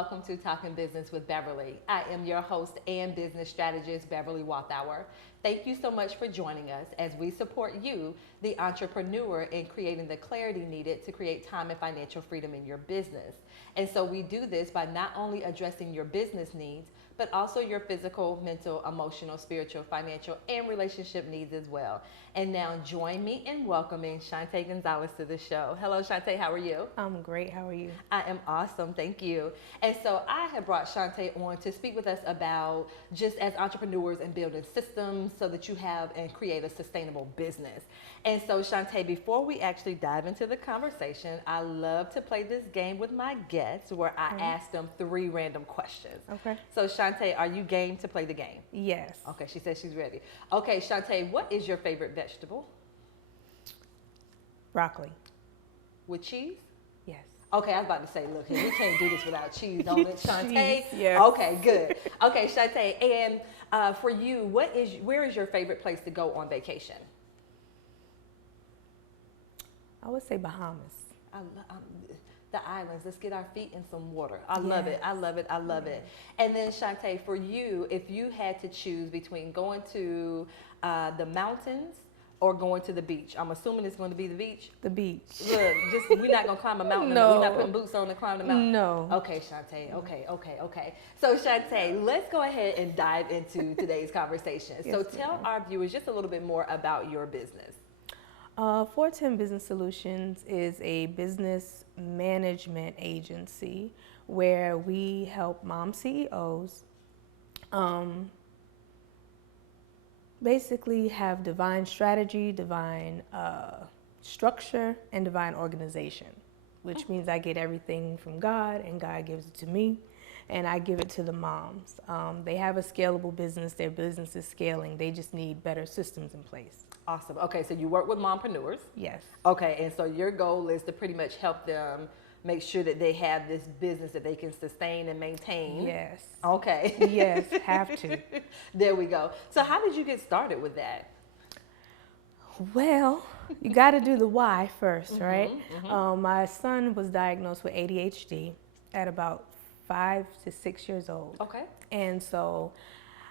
welcome to Talking Business with Beverly. I am your host and business strategist, Beverly Walthour. Thank you so much for joining us as we support you, the entrepreneur, in creating the clarity needed to create time and financial freedom in your business. And so we do this by not only addressing your business needs, but also your physical, mental, emotional, spiritual, financial, and relationship needs as well. And now join me in welcoming Shantae Gonzalez to the show. Hello, Shantae, how are you? I'm great, how are you? I am awesome, thank you. And so I have brought Shantae on to speak with us about just as entrepreneurs and building systems so that you have and create a sustainable business. And so Shantae, before we actually dive into the conversation, I love to play this game with my guests where I ask them 3 random questions. Okay. So Shantae, are you game to play the game? Yes. Okay, she says she's ready. Okay, Shantae, what is your favorite vegetable? Broccoli. With cheese? Yes. Okay, I was about to say, look, we can't do this without cheese on it, Shantae. Cheese, yes. Okay, good. Okay, Shantae, and for you, where is your favorite place to go on vacation? I would say Bahamas. The islands. Let's get our feet in some water. I love it. I love it. I love it. And then Shantae, for you, if you had to choose between going to the mountains or going to the beach, I'm assuming it's going to be the beach. The beach. Look, we're not gonna climb a mountain. No. We're not putting boots on to climb the mountain. No. Okay, Shantae. Okay. So Shantae, let's go ahead and dive into today's conversation. Yes, So tell our viewers just a little bit more about your business. 410 Business Solutions is a business management agency where we help mom CEOs basically have divine strategy, divine structure, and divine organization, which means I get everything from God and God gives it to me and I give it to the moms. They have a scalable business. Their business is scaling. They just need better systems in place. Awesome. Okay, so you work with mompreneurs. Yes. Okay, and so your goal is to pretty much help them make sure that they have this business that they can sustain and maintain. Yes. Okay. Yes, have to. There we go. So how did you get started with that? Well, you got to do the why first, right? My son was diagnosed with ADHD at about 5 to 6 years old. Okay. And so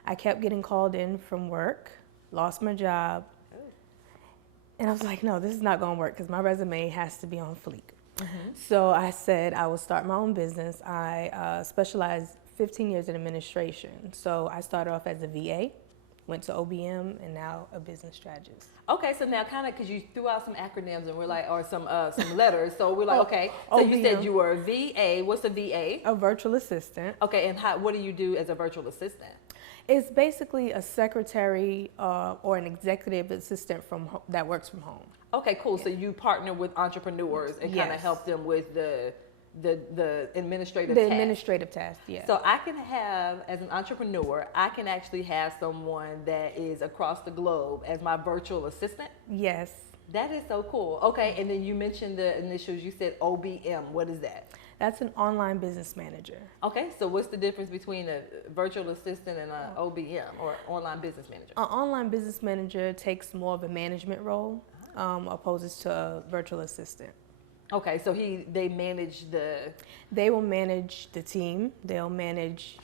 I kept getting called in from work, lost my job. And I was like, no, this is not going to work because my resume has to be on fleek. So I said I would start my own business. I specialized 15 years in administration. So I started off as a VA, went to OBM, and now a business strategist. Okay, so now kind of because you threw out some acronyms and we're like, or some letters. So we're like, okay. So OBM. you said you were a VA. What's a VA? A virtual assistant. Okay, and what do you do as a virtual assistant? It's basically a secretary or an executive assistant that works from home. Okay, cool. So you partner with entrepreneurs and kind of Yes. help them with the administrative The tasks. administrative task, yeah. So I can have, as an entrepreneur, I can actually have someone that is across the globe as my virtual assistant. Yes. That is so cool. Okay, and then you mentioned the initials. You said OBM. What is that? That's an online business manager. Okay, so what's the difference between a virtual assistant and an OBM or online business manager? An online business manager takes more of a management role opposed to a virtual assistant. Okay, so they manage They will manage the team. They'll manage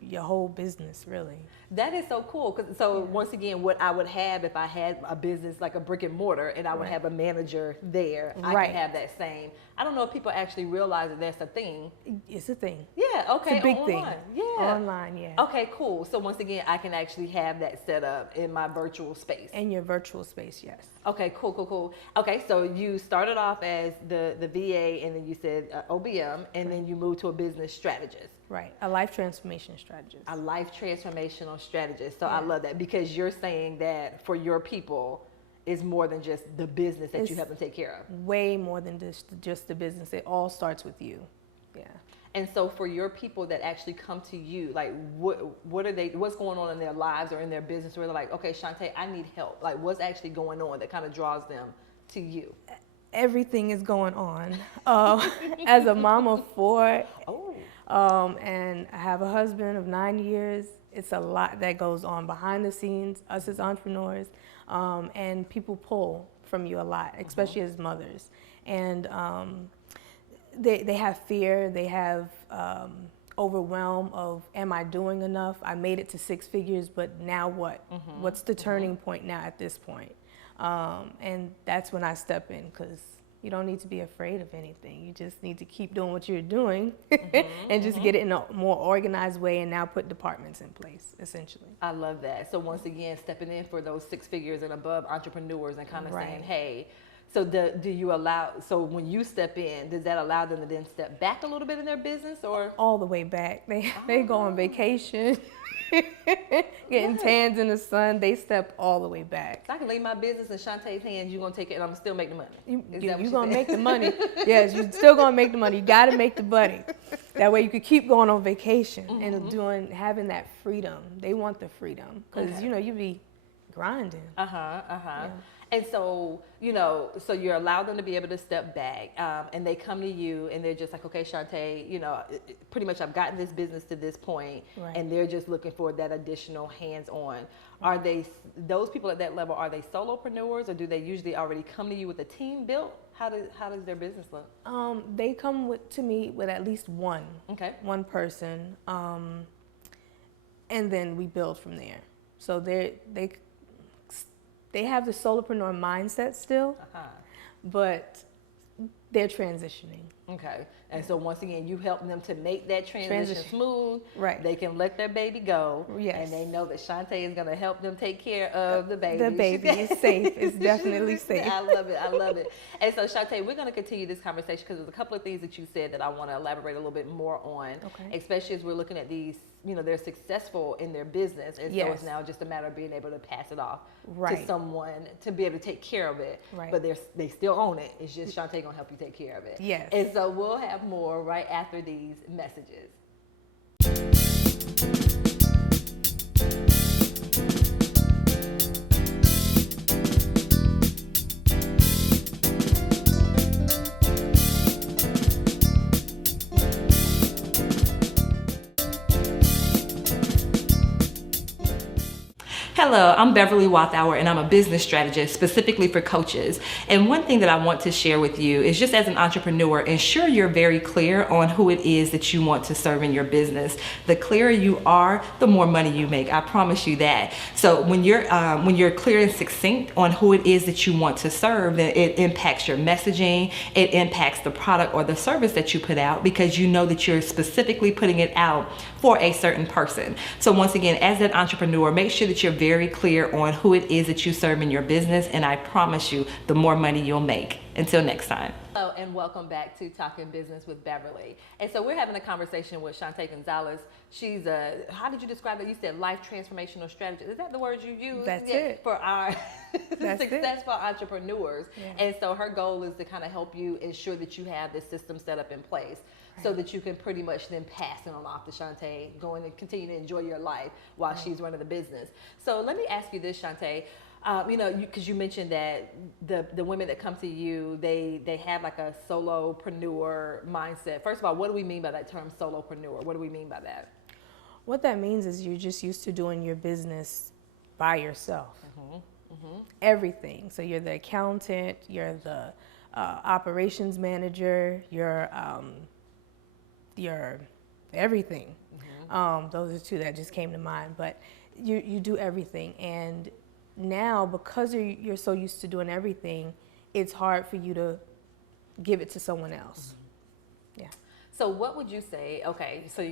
your whole business, really. That is so cool. So once again, what I would have if I had a business like a brick and mortar and I would have a manager there, I Right. can have that same. I don't know if people actually realize that that's a thing. It's a thing. Yeah, okay. It's a big online. thing. Yeah. Online, yeah. Okay, cool. So once again, I can actually have that set up in my virtual space. In your virtual space, yes. Okay, cool. Okay, so you started off as the VA and then you said OBM and then you moved to a business strategist. Right. A life transformation strategist. A life transformational strategist. So I love that because you're saying that for your people is more than just the business that you help them take care of. Way more than just the business. It all starts with you. Yeah. And so for your people that actually come to you, like what's going on in their lives or in their business where they're like, okay, Shantae, I need help. Like what's actually going on that kind of draws them to you? Everything is going on. As a mom of 4, and I have a husband of 9 years, it's a lot that goes on behind the scenes, us as entrepreneurs, and people pull from you a lot, especially as mothers. And they have fear, they have overwhelm of, am I doing enough? I made it to 6 figures, but now what? What's the turning point now at this point? And that's when I step in, because you don't need to be afraid of anything. You just need to keep doing what you're doing and just get it in a more organized way, and now put departments in place, essentially. I love that. So once again, stepping in for those 6 figures and above entrepreneurs and kind of saying, hey, so do you allow, so when you step in, does that allow them to then step back a little bit in their business, or? All the way back. They go on vacation, getting tans in the sun. They step all the way back. So I can leave my business in Shantae's hands, you're going to take it, and I'm still make the money. You're going to make the money. Yes, you're still going to make the money. You got to make the money. That way you could keep going on vacation and having that freedom. They want the freedom, because, you be grinding. Yeah. And so, so you're allowed them to be able to step back, and they come to you and they're just like, okay, Shantae, pretty much I've gotten this business to this point, and they're just looking for that additional hands-on. Are they, those people at that level, are they solopreneurs, or do they usually already come to you with a team built? How does their business look? They come to me with at least one person, and then we build from there. So they have the solopreneur mindset still, but they're transitioning. Okay. And so once again, you help them to make that transition smooth. Right. They can let their baby go. Yes. And they know that Shantae is going to help them take care of the baby. The baby is safe. It's definitely safe. I love it. I love it. And so Shantae, we're going to continue this conversation, because there's a couple of things that you said that I want to elaborate a little bit more on. Okay. Especially as we're looking at these, they're successful in their business. And so it's now just a matter of being able to pass it off to someone to be able to take care of it. Right. But they still own it. It's just Shantae going to help you take care of it. Yes. And so we'll have more right after these messages. Hello, I'm Beverly Walthour, and I'm a business strategist specifically for coaches. And one thing that I want to share with you is, just as an entrepreneur, ensure you're very clear on who it is that you want to serve in your business. The clearer you are, the more money you make. I promise you that. So when you're clear and succinct on who it is that you want to serve, then it impacts your messaging. It impacts the product or the service that you put out, because you know that you're specifically putting it out for a certain person. So once again, as an entrepreneur, make sure that you're very clear on who it is that you serve in your business, and I promise you, the more money you'll make. Until next time. Hello, and welcome back to Talking Business with Beverly. And so we're having a conversation with Shantae Gonzalez. She's how did you describe it? You said life transformational strategist. Is that the words you use? That's it. For our successful entrepreneurs. Yeah. And so her goal is to kind of help you ensure that you have this system set up in place, so that you can pretty much then pass it on off to Shantae, going and continue to enjoy your life while she's running the business. So let me ask you this, Shantae. Because you mentioned that the women that come to you, they have like a solopreneur mindset. First of all, what do we mean by that term, solopreneur? What do we mean by that? What that means is you're just used to doing your business by yourself. Everything. So you're the accountant, you're the operations manager, you're everything. Those are two that just came to mind. But you do everything, and now, because you're so used to doing everything, it's hard for you to give it to someone else. Yeah. So what would you say, okay, so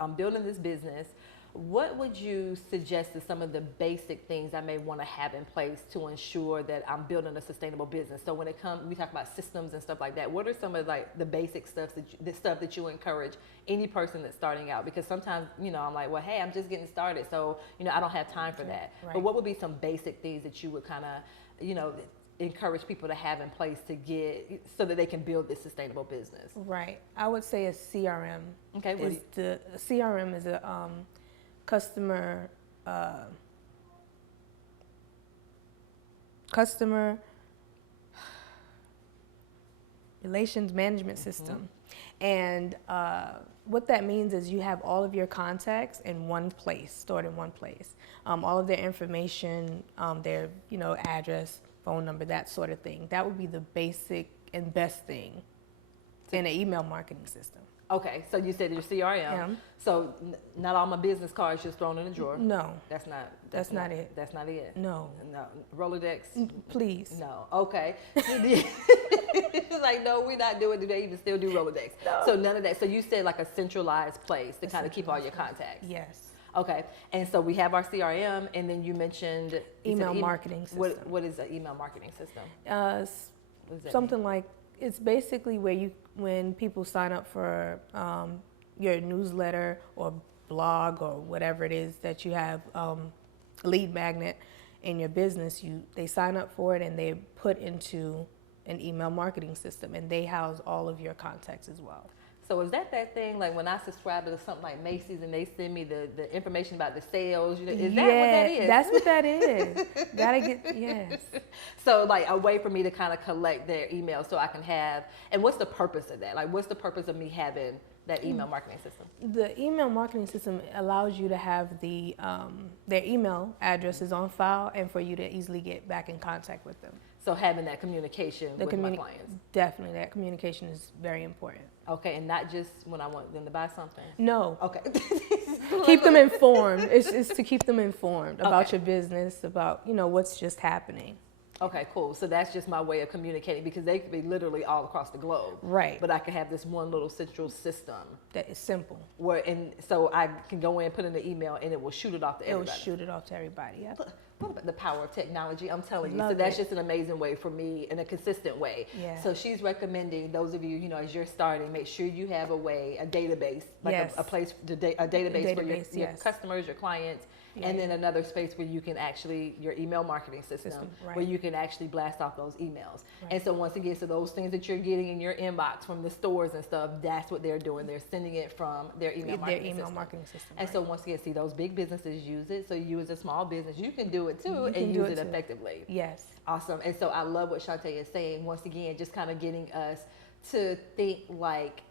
I'm building this business. What would you suggest is some of the basic things I may want to have in place to ensure that I'm building a sustainable business? So when it comes, we talk about systems and stuff like that. What are some of like the basic stuff that you encourage any person that's starting out? Because sometimes, I'm like, well, hey, I'm just getting started, so I don't have time for that. Right. But what would be some basic things that you would kind of, encourage people to have in place to get, so that they can build this sustainable business? Right. I would say a CRM. Okay. The CRM is a customer relations management system. And what that means is you have all of your contacts in one place, stored in one place. All of their information, their address, phone number, that sort of thing. That would be the basic and best thing in an email marketing system. Okay, so you said your CRM. Yeah. So not all my business cards just thrown in a drawer. No, That's not. that's not it. That's not it. No. No. Rolodex. Please. No. Okay. It's like, no, we're not doing. Do they even still do Rolodex? No. So none of that. So you said like a centralized place to kind of keep all your contacts. Yes. Okay. And so we have our CRM, and then you mentioned Email marketing system. What is an email marketing system? What does that Something like, it's basically where when people sign up for your newsletter or blog or whatever it is that you have, lead magnet in your business, they sign up for it and they put into an email marketing system, and they house all of your contacts as well. So is that thing like when I subscribe to something like Macy's and they send me the information about the sales? Is that what that is? That's what that is. Gotta get, yes. So like a way for me to kind of collect their email so I can have, and what's the purpose of that? Like what's the purpose of me having that email marketing system? The email marketing system allows you to have their email addresses on file and for you to easily get back in contact with them. So having that communication with my clients. Definitely, that communication is very important. Okay, and not just when I want them to buy something. No. Okay. Keep them informed. It's to keep them informed about Okay. your business, about what's just happening. Okay, cool. So that's just my way of communicating, because they could be literally all across the globe. Right. But I can have this one little central system That is simple. so I can go in, put in the email, and it will shoot it off to It will everybody. shoot it off to everybody. Yeah. What about the power of technology? I'm telling you. Love So that's it. just an amazing way for me, in a consistent way. Yeah. So she's recommending those of you, as you're starting, make sure you have a database, like Yes. a place, a database for your yes. customers, your clients, Yeah. and then another space where you can actually, your email marketing system, right. where you can actually blast off those emails. Right. And so once again, so those things that you're getting in your inbox from the stores and stuff, that's what they're doing. They're sending it from their email marketing system. And right. so once again, see, those big businesses use it. So you as a small business, you can do it too, You and can do use it it too. effectively. Yes. Awesome. And so I love what Shantae is saying. Once again, just kind of getting us to think like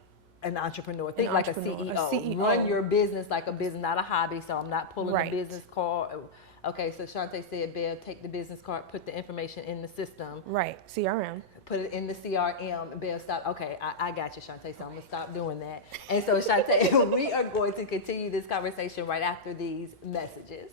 an entrepreneur. Think like a CEO. Run your business like a business, not a hobby. So I'm not pulling Right. the business card. Okay, so Shantae said, Bev, take the business card, put the information in the system. Right. CRM. Put it in the CRM. Bev, stop. Okay, I got you, Shantae, so I'm going to stop doing that. And so, Shantae, we are going to continue this conversation right after these messages.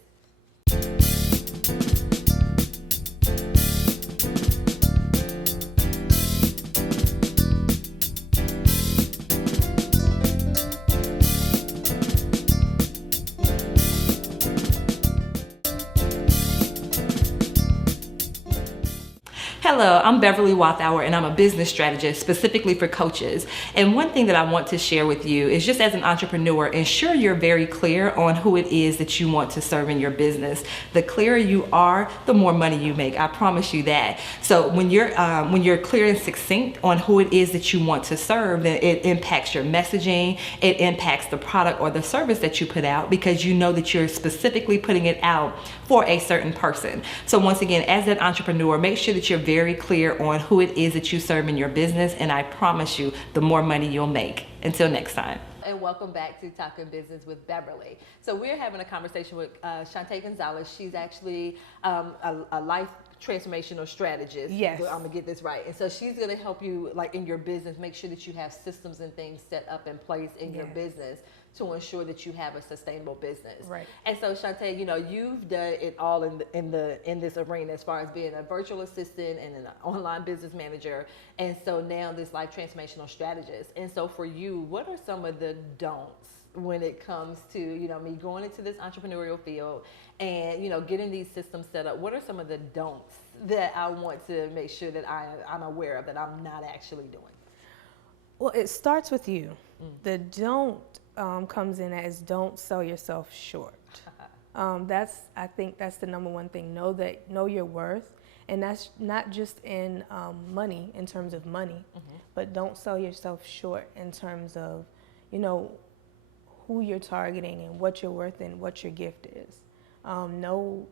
Hello, I'm Beverly Walthour, and I'm a business strategist specifically for coaches. And one thing that I want to share with you is, just as an entrepreneur, ensure you're very clear on who it is that you want to serve in your business. The clearer you are, the more money you make. I promise you that. So when you're clear and succinct on who it is that you want to serve, then it impacts your messaging. It impacts the product or the service that you put out, because you know that you're specifically putting it out for a certain person. So once again, as an entrepreneur, make sure that you're very clear on who it is that you serve in your business, and I promise you, the more money you'll make. Until next time. And welcome back to Talking Business with Beverly. So we're having a conversation with Shantae Gonzalez. She's actually a life transformational strategist. Yes. I'm gonna get this right. And so she's gonna help you, like, in your business, make sure that you have systems and things set up in place in your business to ensure that you have a sustainable business. Right. And so, Shantae, you've done it all in this arena, as far as being a virtual assistant and an online business manager, and so now this life transformational strategist. And so for you, what are some of the don'ts when it comes to me going into this entrepreneurial field and getting these systems set up? What are some of the don'ts that I want to make sure that I'm aware of, that I'm not actually doing? Well, it starts with you. The don't comes in as, don't sell yourself short. I think that's the number one thing. Know your worth, and that's not just in money, in terms of money, but don't sell yourself short in terms of who you're targeting and what you're worth and what your gift is. Know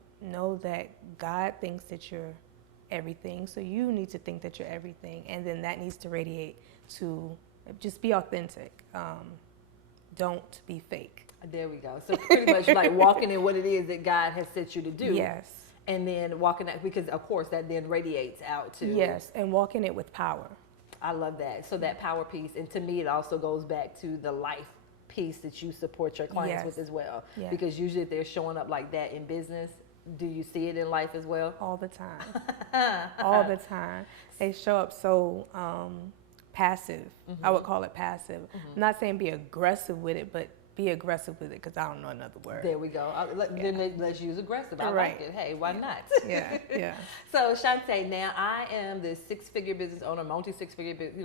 that God thinks that you're everything, so you need to think that you're everything, and then that needs to radiate to just be authentic. Don't be fake. There we go. So pretty much like walking in what it is that God has set you to do. Yes. And then walking that, because of course that then radiates out to. Yes, and walk in it with power. I love that. So that power piece, and to me, it also goes back to the life piece that you support your clients Yes. with as well. Yes. Because usually if they're showing up like that in business, do you see it in life as well? All the time. All the time. They show up so passive. I would call it passive. I'm not saying be aggressive with it, but be aggressive with it because I don't know another word. There we go. Then let's use aggressive. I Right. like it. Hey, why not? Yeah. So Shantae, now I am the six-figure business owner,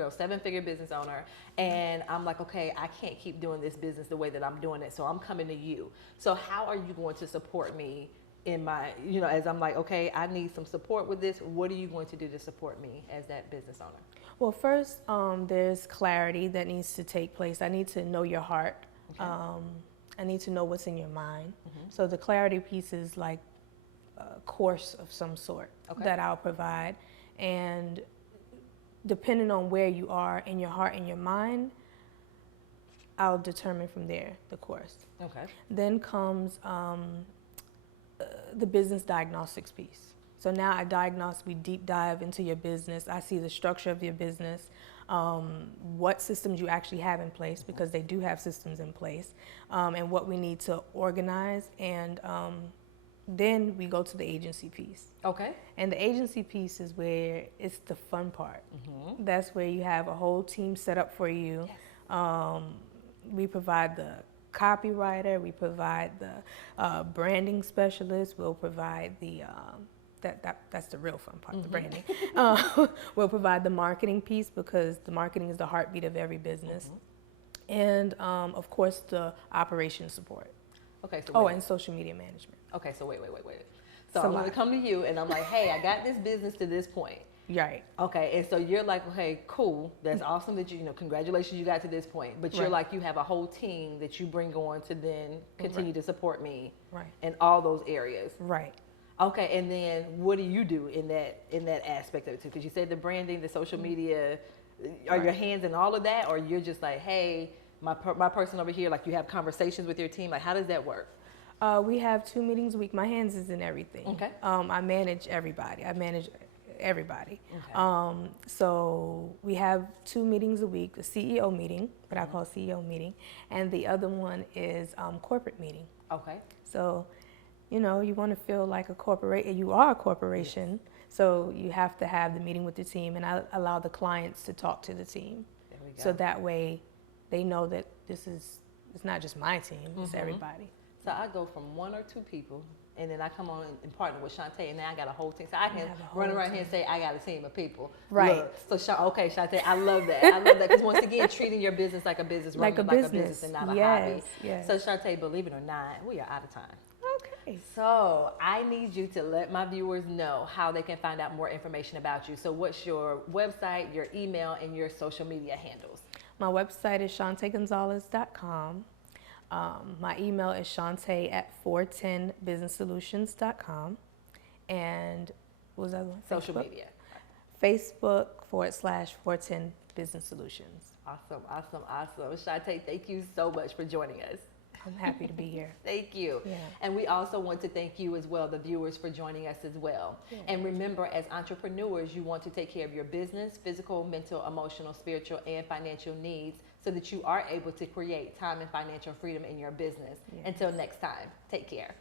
seven-figure business owner, and I'm like, okay, I can't keep doing this business the way that I'm doing it, so I'm coming to you. So how are you going to support me in my, as I'm like, okay, I need some support with this. What are you going to do to support me as that business owner? Well, first, there's clarity that needs to take place. I need to know your heart. Okay. I need to know what's in your mind. So the clarity piece is like a course of some sort that I'll provide. And depending on where you are in your heart and your mind, I'll determine from there the course. Okay. Then comes the business diagnostics piece. So now I diagnose, we deep dive into your business. I see the structure of your business, what systems you actually have in place, because they do have systems in place, and what we need to organize. And then we go to the agency piece. Okay. And the agency piece is where it's the fun part. That's where you have a whole team set up for you. Yes. We provide the copywriter, we provide the branding specialist, we'll provide the that's the real fun part, the branding. We'll provide the marketing piece because the marketing is the heartbeat of every business. And of course the operations support. Okay. So and social media management. Okay, so wait. So I'm going to come to you and I'm like, hey, I got this business to this point. Right. Okay, and so you're like, okay, cool. That's awesome that congratulations you got to this point. But you're like, you have a whole team that you bring on to then continue to support me in all those areas. Right. Okay, and then what do you do in that aspect of it too? Because you said the branding, the social media, are your hands in all of that, or you're just like, hey, my person over here, like you have conversations with your team, like how does that work? We have 2 meetings a week. My hands is in everything. Okay. I manage everybody. Okay. So we have 2 meetings a week, the CEO meeting, what I call CEO meeting, and the other one is corporate meeting. Okay. So, you want to feel like a corporation. You are a corporation, so you have to have the meeting with the team, and I allow the clients to talk to the team. There we go. So that way they know that it's not just my team, it's everybody. So I go from 1 or 2 people, and then I come on and partner with Shantae, and now I got a whole team. So I can run around here and say I got a team of people. Right. Look, so okay, Shantae, I love that. I love that because once again, treating your business like a business, Like a business and not a yes, hobby. Yes. So Shantae, believe it or not, we are out of time. Okay. So I need you to let my viewers know how they can find out more information about you. So what's your website, your email, and your social media handles? My website is shantaegonzalez.com. My email is shante@410businesssolutions.com. And what was that one? Social Facebook? media. Facebook /410 Business Solutions. Awesome. Shantae, thank you so much for joining us. I'm happy to be here. Thank you. Yeah. And we also want to thank you as well, the viewers, for joining us as well. Yeah. And remember, as entrepreneurs, you want to take care of your business, physical, mental, emotional, spiritual, and financial needs so that you are able to create time and financial freedom in your business. Yeah. Until next time, take care.